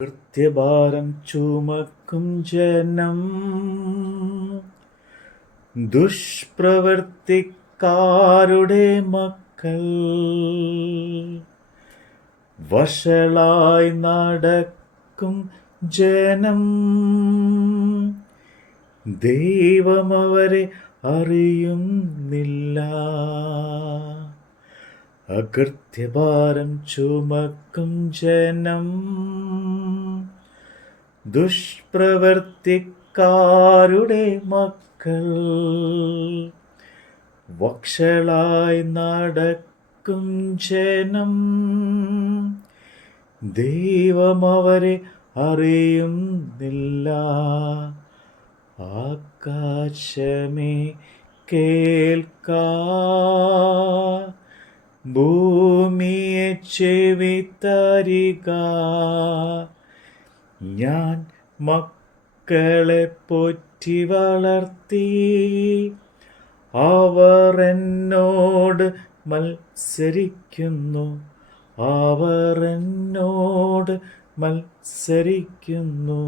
കൃത്യഭാരം ചുമക്കും ജനം. ദുഷ്പ്രവർത്തിക്കാരുടെ മക്കൾ. വഷളായി നടക്കും ജനം. ദൈവം അവരെ അറിയുന്നില്ല. അകൃത്യഭാരം ചുമക്കും ജനം. ദുഷ്പ്രവർത്തിക്കാരുടെ മക്കൾ വക്ഷളായി നടക്കും ജനം. ദൈവം അവരെ അറിയുന്നില്ല. ആകാശമേ കേൾക്കാ. ഭൂമിയെ ചെവിത്തരിക. ഞാൻ മക്കളെ പൊറ്റി വളർത്തി. അവർ എന്നോട് മത്സരിക്കുന്നു. അവർ എന്നോട് മത്സരിക്കുന്നു.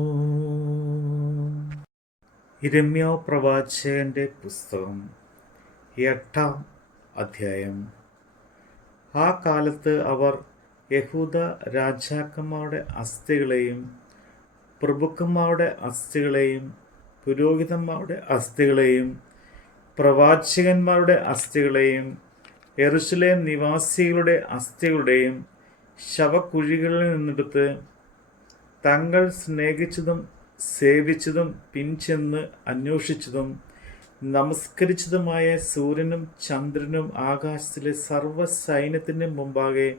ഇരമ്യോ പ്രവാചകന്റെ പുസ്തകം എട്ടാം അധ്യായം. ആ കാലത്ത് അവർ യഹൂദ രാജാക്കന്മാരുടെ അസ്ഥികളെയും പ്രഭുക്കന്മാരുടെ അസ്ഥികളെയും പുരോഹിതന്മാരുടെ അസ്ഥികളെയും പ്രവാചകന്മാരുടെ അസ്ഥികളെയും എറുസലേം നിവാസികളുടെ അസ്ഥികളുടെയും ശവക്കുഴികളിൽ നിന്നെടുത്ത് തങ്ങൾ സ്നേഹിച്ചതും സേവിച്ചതും പിൻചെന്ന് അന്വേഷിച്ചതും നമസ്കരിച്ചതുമായ സൂര്യനും ചന്ദ്രനും ആകാശത്തിലെ സർവ സൈന്യത്തിന്റെ മുമ്പാകെ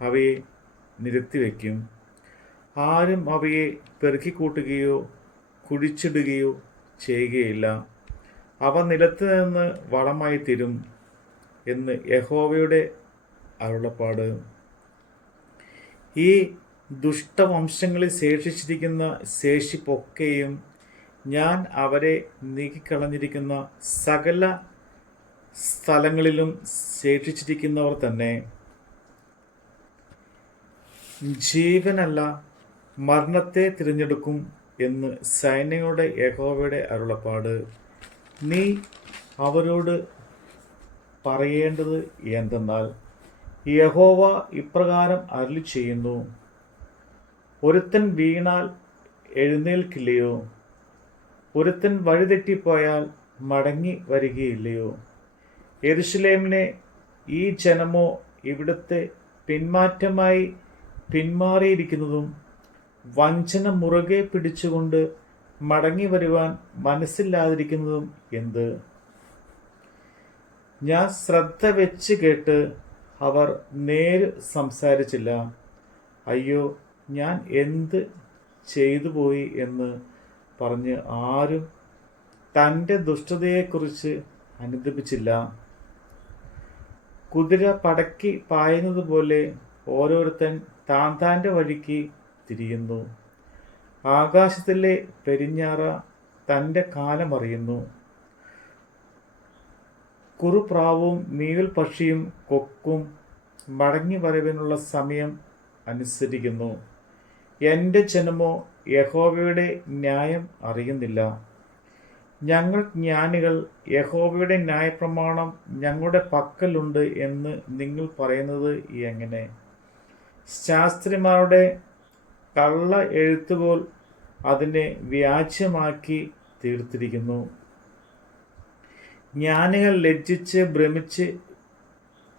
അവയെ നിരത്തിവെക്കും ആരും അവയെ പെറുക്കിക്കൂട്ടുകയോ കുഴിച്ചിടുകയോ ചെയ്യുകയില്ല. അവ നിലത്ത് നിന്ന് വളമായി തീരും എന്ന് യഹോവയുടെ അരുളപ്പാട്. ഈ ദുഷ്ടവംശങ്ങളിൽ ശേഷിച്ചിരിക്കുന്ന ശേഷിപ്പൊക്കെയും ഞാൻ അവരെ നീക്കിക്കളഞ്ഞിരിക്കുന്ന സകല സ്ഥലങ്ങളിലും ശേഷിച്ചിരിക്കുന്നവർ തന്നെ ജീവനല്ല മരണത്തെ തിരഞ്ഞെടുക്കും എന്ന് സൈന്യങ്ങളുടെ യഹോവയുടെ അരുളപ്പാട്. നീ അവരോട് പറയേണ്ടത് എന്തെന്നാൽ യഹോവ ഇപ്രകാരം അരുളി ചെയ്യുന്നു ഒരുത്തൻ വീണാൽ എഴുന്നേൽക്കില്ലയോ? ഒരുത്തൻ വഴിതെറ്റിപ്പോയാൽ മടങ്ങി വരികയില്ലയോ? യെരുഷലേമിനെ ഈ ജനമോ ഇവിടുത്തെ പിന്മാറ്റമായി പിന്മാറിയിരിക്കുന്നതും വഞ്ചന മുറുകെ പിടിച്ചുകൊണ്ട് മടങ്ങി വരുവാൻ മനസ്സില്ലാതിരിക്കുന്നതും എന്ത്? ഞാൻ ശ്രദ്ധ വെച്ച് കേട്ട് അവർ നേര് സംസാരിച്ചില്ല. അയ്യോ ഞാൻ എന്ത് ചെയ്തു പോയി എന്ന് പറഞ്ഞ് ആരും തന്റെ ദുഷ്ടതയെക്കുറിച്ച് അനുദപിച്ചില്ല. കുതിര പടക്കി പായുന്നത് പോലെ ഓരോരുത്തൻ താൻ താന്റെ വഴിക്ക് തിരിയുന്നു. ആകാശത്തിലെ പെരിഞ്ഞാറ തന്റെ കാലമറിയുന്നു കുറുപ്രാവും മീവൽ പക്ഷിയും കൊക്കും മടങ്ങി വരവിനുള്ള സമയം അനുസരിക്കുന്നു. എന്റെ ജനമോ യഹോവയുടെ ന്യായം അറിയുന്നില്ല. ഞങ്ങൾ ജ്ഞാനികൾ യഹോവയുടെ ന്യായപ്രമാണം ഞങ്ങളുടെ പക്കലുണ്ട് എന്ന് നിങ്ങൾ പറയുന്നത് എങ്ങനെ? ശാസ്ത്രിമാരുടെ കള്ള എഴുത്തുപോൽ അതിനെ വ്യാജ്യമാക്കി തീർത്തിരിക്കുന്നു. ജ്ഞാനികൾ ലജ്ജിച്ച് ഭ്രമിച്ച്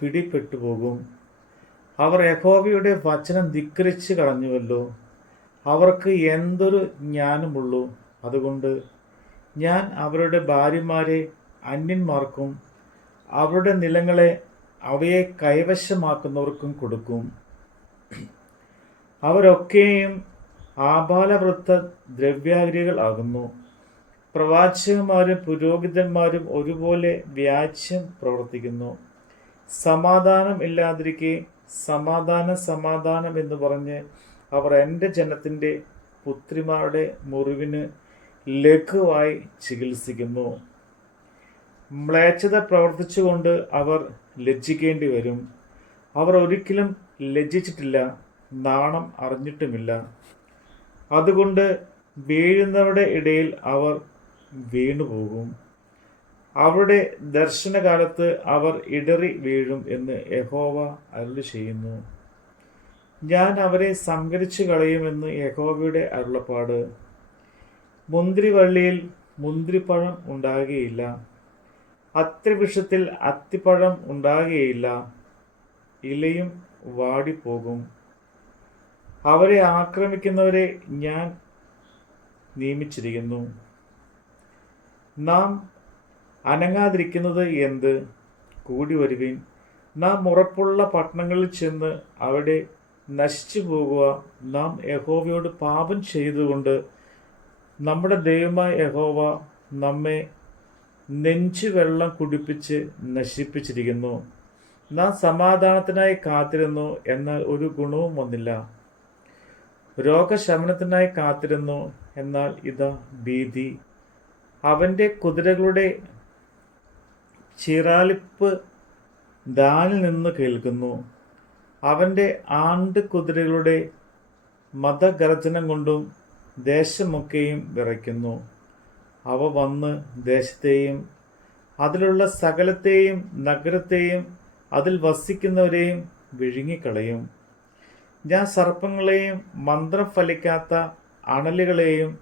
പിടിപ്പെട്ടു പോകും അവർ യഹോവയുടെ വചനം ധിക്കരിച്ച് കളഞ്ഞുവല്ലോ. അവർക്ക് എന്തൊരു ജ്ഞാനമുള്ളൂ. അതുകൊണ്ട് ഞാൻ അവരുടെ ഭാര്യമാരെ അന്യന്മാർക്കും അവരുടെ നിലങ്ങളെ അവയെ കൈവശമാക്കുന്നവർക്കും കൊടുക്കും. അവരൊക്കെയും ആപാലവൃത്ത ദ്രവ്യാഗ്രികൾ ആകുന്നു. പ്രവാചകന്മാരും പുരോഹിതന്മാരും ഒരുപോലെ വ്യാജ്യം പ്രവർത്തിക്കുന്നു. സമാധാനം ഇല്ലാതിരിക്കെ സമാധാനം സമാധാനം എന്ന് പറഞ്ഞ് അവർ എന്റെ ജനത്തിന്റെ പുത്രിമാരുടെ മുറിവിന് ലഘുവായി ചികിത്സിക്കുന്നു. മ്ലേച്ഛത പ്രവർത്തിച്ചുകൊണ്ട് അവർ ലജ്ജിക്കേണ്ടി വരും. അവർ ഒരിക്കലും ലജ്ജിച്ചിട്ടില്ല നാണം അറിഞ്ഞിട്ടുമില്ല. അതുകൊണ്ട് വീഴുന്നവരുടെ ഇടയിൽ അവർ വീണുപോകും. അവരുടെ ദർശനകാലത്ത് അവർ ഇടറി വീഴും എന്ന് യഹോവ അരുളി ചെയ്യുന്നു ഞാൻ അവരെ സംഹരിച്ചു കളയുമെന്ന് യഹോവയുടെ അരുളപ്പാട്. മുന്തിരിവള്ളിയിൽ മുന്തിരിപ്പഴം ഉണ്ടാകുകയില്ല. അത്തിവൃക്ഷത്തിൽ അത്തിപ്പഴം ഉണ്ടാകുകയില്ല. ഇലയും വാടിപ്പോകും. അവരെ ആക്രമിക്കുന്നവരെ ഞാൻ നിയമിച്ചിരിക്കുന്നു. നാം അനങ്ങാതിരിക്കുന്നത് എന്ത്? കൂടി വരുവിൻ നാം ഉറപ്പുള്ള പട്ടണങ്ങളിൽ ചെന്ന് അവിടെ നശിച്ചു പോകുക നാം യഹോവയോട് പാപം ചെയ്തുകൊണ്ട് നമ്മുടെ ദൈവമായ യഹോവ നമ്മെ നെഞ്ചു വെള്ളം കുടിപ്പിച്ച് നശിപ്പിച്ചിരിക്കുന്നു. നാം സമാധാനത്തിനായി കാത്തിരുന്നു എന്നാൽ ഒരു ഗുണവും വന്നില്ല. രോഗശമനത്തിനായി കാത്തിരുന്നു എന്നാൽ ഇതാ ഭീതി. അവന്റെ കുതിരകളുടെ ചിറാലിപ്പ് ദാനിൽ നിന്ന് കേൾക്കുന്നു. അവന്റെ ആണ്ട് കുതിരകളുടെ മതഗർജനം കൊണ്ടും ദേശമൊക്കെയും വിറയ്ക്കുന്നു. അവ വന്ന് ദേശത്തെയും അതിലുള്ള സകലത്തെയും നഗരത്തെയും അതിൽ വസിക്കുന്നവരെയും വിഴുങ്ങിക്കളയും. ഞാൻ സർപ്പങ്ങളെയും മന്ത്രം ഫലിക്കാത്ത അണലുകളെയും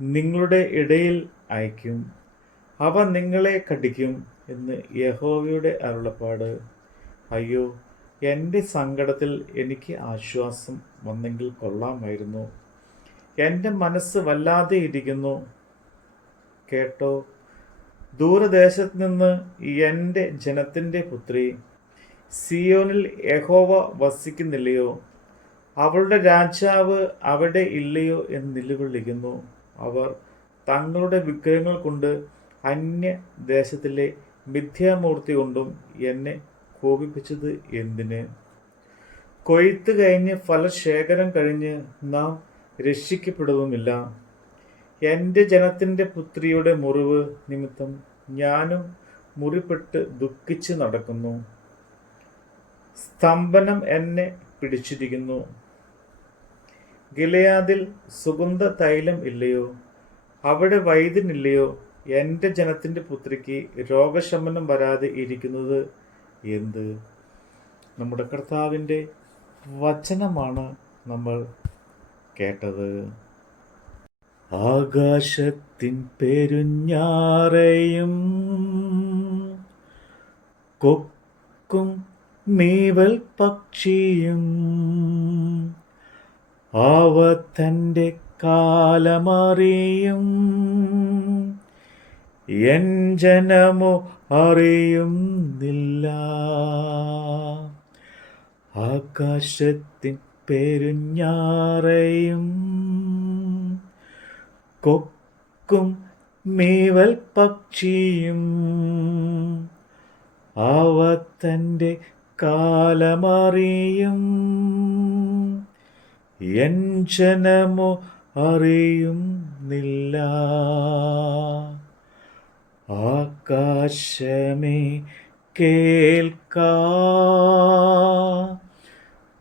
നിങ്ങളുടെ ഇടയിൽ അയക്കും അവ നിങ്ങളെ കടിക്കും എന്ന് യഹോവയുടെ അരുളപ്പാട്. അയ്യോ എന്റെ സങ്കടത്തിൽ എനിക്ക് ആശ്വാസം വന്നെങ്കിൽ കൊള്ളാമായിരുന്നു. എന്റെ മനസ്സ് വല്ലാതെ ഇരിക്കുന്നു കേട്ടോ ദൂരദേശത്ത് നിന്ന് എന്റെ ജനത്തിന്റെ പുത്രി സിയോനിൽ യഹോവ വസിക്കുന്നില്ലയോ? അവളുടെ രാജാവ് അവിടെ ഇല്ലയോ എന്ന് നിലവിളിക്കുന്നു. അവർ തങ്ങളുടെ വിഗ്രഹങ്ങൾ കൊണ്ട് അന്യ ദേശത്തിലെ മിഥ്യാമൂർത്തി കൊണ്ടും എന്നെ കോപിപ്പിച്ചത് എന്തിന്? കൊയ്ത്ത് കഴിഞ്ഞ് ഫലശേഖരം കഴിഞ്ഞ് നാം രക്ഷിക്കപ്പെടുകയുമില്ല എന്റെ ജനത്തിന്റെ പുത്രിയുടെ മുറിവ് നിമിത്തം ഞാനും മുറിപ്പെട്ട് ദുഃഖിച്ച് നടക്കുന്നു. സ്തംഭനം എന്നെ പിടിച്ചിരിക്കുന്നു. ഗിലയാദിൽ സുഗന്ധ തൈലം ഇല്ലയോ? അവിടെ വൈദ്യനില്ലയോ എന്റെ ജനത്തിന്റെ പുത്രിക്ക് രോഗശമനം വരാതെ ഇരിക്കുന്നത് എന്ത്? നമ്മുടെ കർത്താവിന്റെ വചനമാണ് നമ്മൾ കേട്ടത്. ആകാശത്തിൻ പെരുഞ്ഞാറയും കൊക്കും മീവൽ പക്ഷിയും അവ തന്റെ കാലമറിയും എൻ ജനമോ അറിയുന്നില്ല. ആകാശത്തിൻ പെരുഞ്ഞാറയും കൊക്കും മേവൽ പക്ഷിയും അവ തന്റെ കാലമറിയും. എൻ ജനമോ അറിയുന്നില്ല. ആകാശമേ കേൾക്കാ.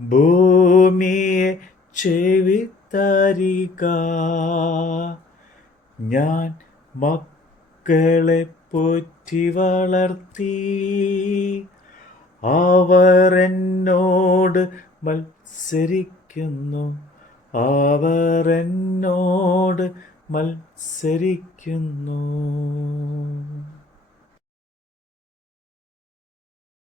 ഭൂമിയെ ചെവിത്തരിക. തരിക ഞാൻ മക്കളെ പോറ്റി വളർത്തി. അവർ എന്നോട് മത്സരിക്കുന്നു. അവർ എന്നോട് മത്സരിക്കുന്നു.